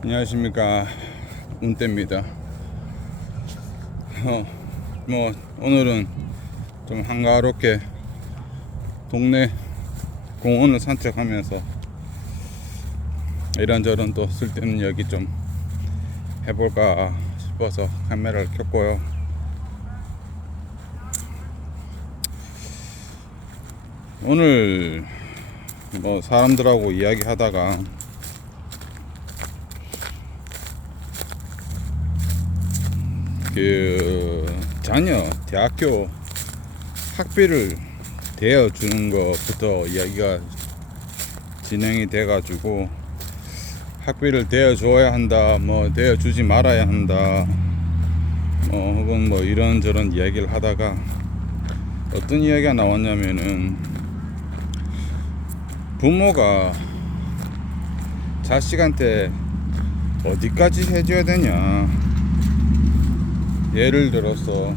안녕하십니까, 운때입니다. 오늘은 좀 한가롭게 동네 공원을 산책하면서 이런저런 또 쓸데없는 이야기 좀 해볼까 싶어서 카메라를 켰고요. 오늘 사람들하고 이야기하다가 자녀 대학교 학비를 대여주는 것부터 이야기가 진행이 돼가지고, 학비를 대여줘야 한다, 대여주지 말아야 한다, 혹은 이런저런 이야기를 하다가 어떤 이야기가 나왔냐면은, 부모가 자식한테 어디까지 해줘야 되냐. 예를 들어서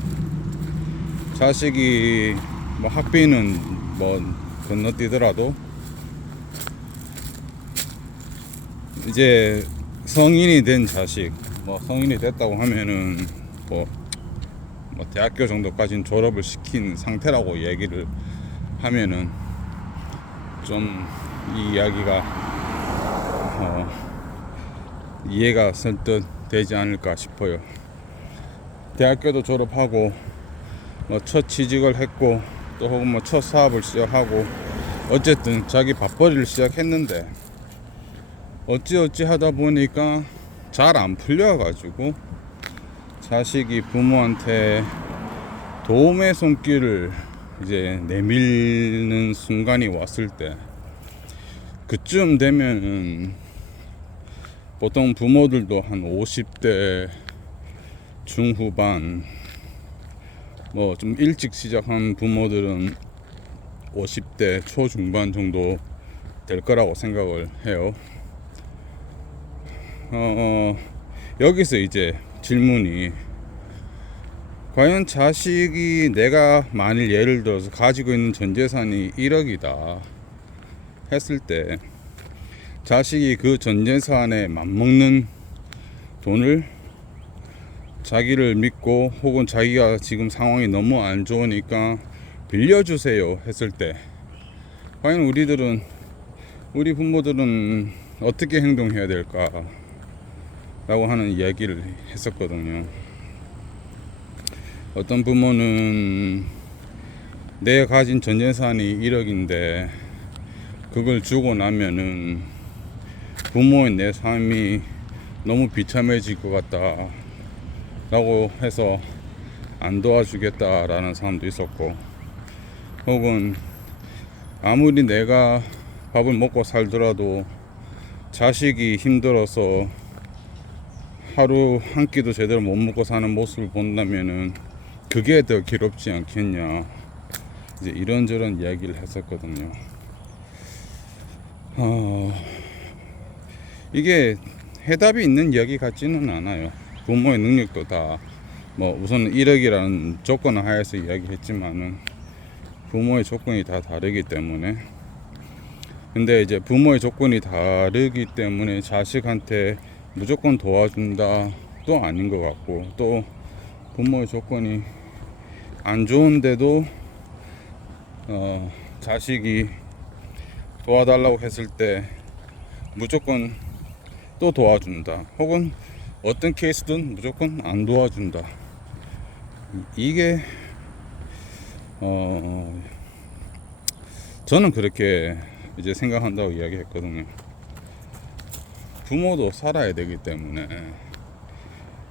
자식이 학비는 건너뛰더라도 이제 성인이 된 자식, 성인이 됐다고 하면은 대학교 정도까지는 졸업을 시킨 상태라고 얘기를 하면은 좀 이 이야기가 이해가 선뜻 되지 않을까 싶어요. 대학교도 졸업하고 첫 취직을 했고, 또 혹은 첫 사업을 시작하고, 어쨌든 자기 밥벌이를 시작했는데 어찌 하다 보니까 잘 안 풀려가지고 자식이 부모한테 도움의 손길을 이제 내밀는 순간이 왔을 때, 그쯤 되면은 보통 부모들도 한 50대 중후반, 좀 일찍 시작한 부모들은 50대 초중반 정도 될 거라고 생각을 해요. 여기서 이제 질문이, 과연 자식이, 내가 만일 예를 들어서 가지고 있는 전재산이 1억이다 했을 때, 자식이 그 전재산에 맞먹는 돈을 자기를 믿고, 혹은 자기가 지금 상황이 너무 안 좋으니까 빌려주세요 했을 때, 과연 우리 부모들은 어떻게 행동해야 될까 라고 하는 이야기를 했었거든요. 어떤 부모는 내가 가진 전재산이 1억인데 그걸 주고 나면은 부모의 내 삶이 너무 비참해질 것 같다 라고 해서 안 도와주겠다라는 사람도 있었고, 혹은 아무리 내가 밥을 먹고 살더라도 자식이 힘들어서 하루 한 끼도 제대로 못 먹고 사는 모습을 본다면은 그게 더 괴롭지 않겠냐, 이제 이런저런 이야기를 했었거든요. 이게 해답이 있는 이야기 같지는 않아요. 부모의 능력도 다 우선 1억이라는 조건을 하에서 이야기했지만은 부모의 조건이 다 다르기 때문에, 근데 이제 부모의 조건이 다르기 때문에 자식한테 무조건 도와준다 또 아닌 것 같고, 또 부모의 조건이 안 좋은데도 자식이 도와달라고 했을 때 무조건 또 도와준다, 혹은 어떤 케이스든 무조건 안 도와준다. 이게 저는 그렇게 이제 생각한다고 이야기했거든요. 부모도 살아야 되기 때문에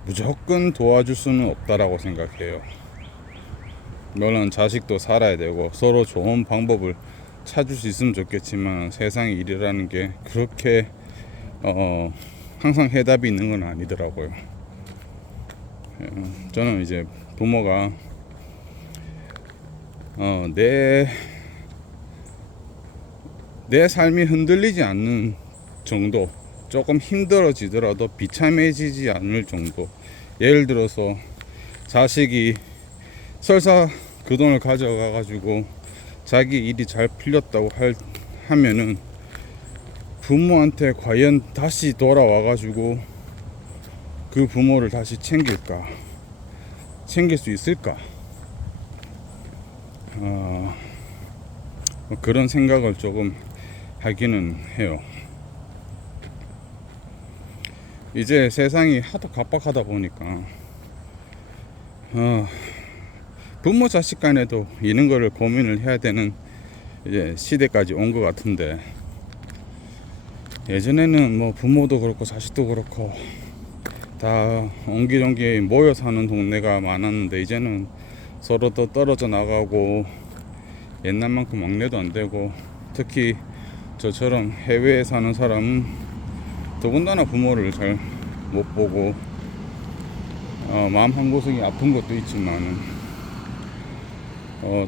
무조건 도와줄 수는 없다라고 생각해요. 물론 자식도 살아야 되고 서로 좋은 방법을 찾을 수 있으면 좋겠지만, 세상의 일이라는 게 그렇게 항상 해답이 있는 건 아니더라고요. 저는 이제 부모가 내 삶이 흔들리지 않는 정도, 조금 힘들어지더라도 비참해지지 않을 정도, 예를 들어서 자식이 설사 그 돈을 가져가 가지고 자기 일이 잘 풀렸다고 하면은 부모한테 과연 다시 돌아와가지고 그 부모를 다시 챙길까? 챙길 수 있을까? 뭐 그런 생각을 조금 하기는 해요. 이제 세상이 하도 각박하다 보니까 부모 자식 간에도 이런 거를 고민을 해야 되는 이제 시대까지 온 것 같은데, 예전에는 뭐 부모도 그렇고 자식도 그렇고 다 옹기종기 모여 사는 동네가 많았는데, 이제는 서로 또 떨어져 나가고 옛날만큼 막내도 안 되고, 특히 저처럼 해외에 사는 사람은 더군다나 부모를 잘 못 보고 마음 한구석이 아픈 것도 있지만은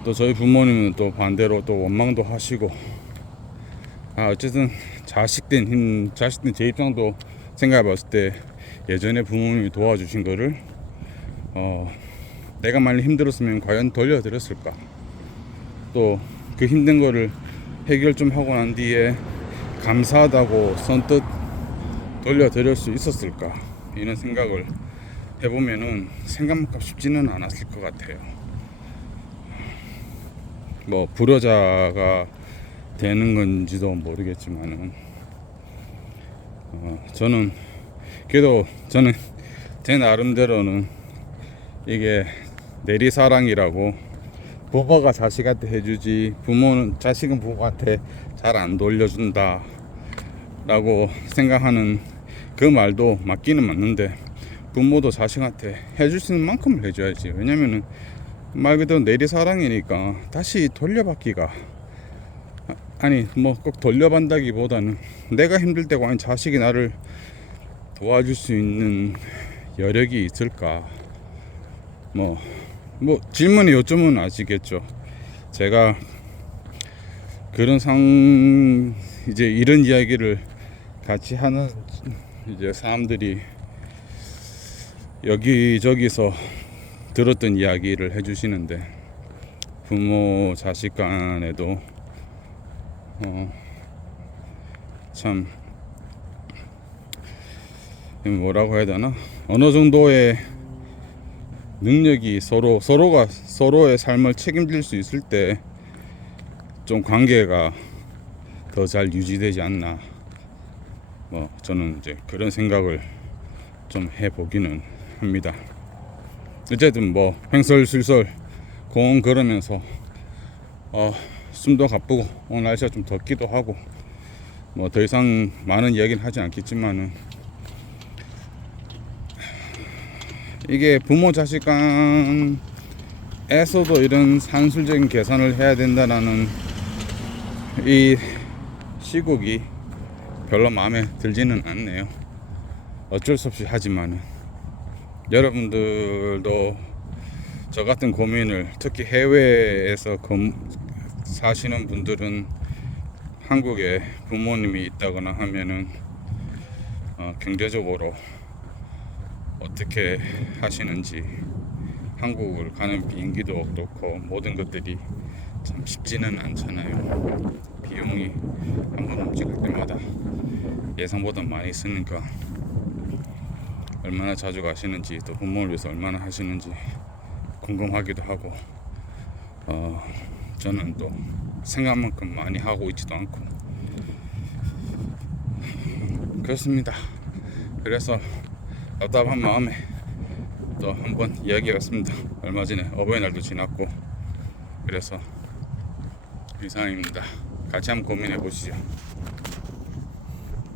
또 저희 부모님은 또 반대로 또 원망도 하시고, 어쨌든 자식된 제 입장도 생각해 봤을 때 예전에 부모님이 도와주신 거를 내가 많이 힘들었으면 과연 돌려드렸을까, 또 그 힘든 거를 해결 좀 하고 난 뒤에 감사하다고 선뜻 돌려드릴 수 있었을까, 이런 생각을 해보면은 생각만큼 쉽지는 않았을 것 같아요. 뭐 불효자가 되는 건지도 모르겠지만은 저는 그래도 제 나름대로는 이게 내리사랑이라고, 부모가 자식한테 해주지 자식은 부모한테 잘 안 돌려준다 라고 생각하는 그 말도 맞기는 맞는데, 부모도 자식한테 해줄 수 있는 만큼을 해줘야지. 왜냐면은 말 그대로 내리사랑이니까 다시 돌려받기가, 아니 뭐 꼭 돌려받다기보다는 내가 힘들 때 과연 자식이 나를 도와줄 수 있는 여력이 있을까. 뭐 질문이 요즘은 아시겠죠. 제가 그런 이제 이런 이야기를 같이 하는 이제 사람들이 여기저기서 들었던 이야기를 해주시는데, 부모 자식 간에도 참 뭐라고 해야 되나, 어느 정도의 능력이 서로가 서로의 삶을 책임질 수 있을 때 좀 관계가 더 잘 유지되지 않나, 뭐 저는 이제 그런 생각을 좀 해보기는 합니다. 어쨌든 뭐 횡설수설 공원 걸으면서 숨도 가쁘고 오늘 날씨가 좀 덥기도 하고, 뭐 더 이상 많은 이야기는 하지 않겠지만은, 이게 부모 자식 간에서도 이런 산술적인 계산을 해야 된다라는 이 시국이 별로 마음에 들지는 않네요. 어쩔 수 없이 하지만은, 여러분들도 저 같은 고민을, 특히 해외에서 사시는 분들은 한국에 부모님이 있다거나 하면은 경제적으로 어떻게 하시는지, 한국을 가는 비행기도 그렇고 모든 것들이 참 쉽지는 않잖아요. 비용이 한 번 움직일 때마다 예상보다 많이 쓰니까 얼마나 자주 가시는지, 또 부모를 위해서 얼마나 하시는지 궁금하기도 하고, 저는 또 생각만큼 많이 하고 있지도 않고 그렇습니다. 그래서 답답한 마음에 또 한번 이야기해봤습니다. 얼마 전에 어버이날도 지났고, 그래서 이상입니다. 같이 한번 고민해 보시죠.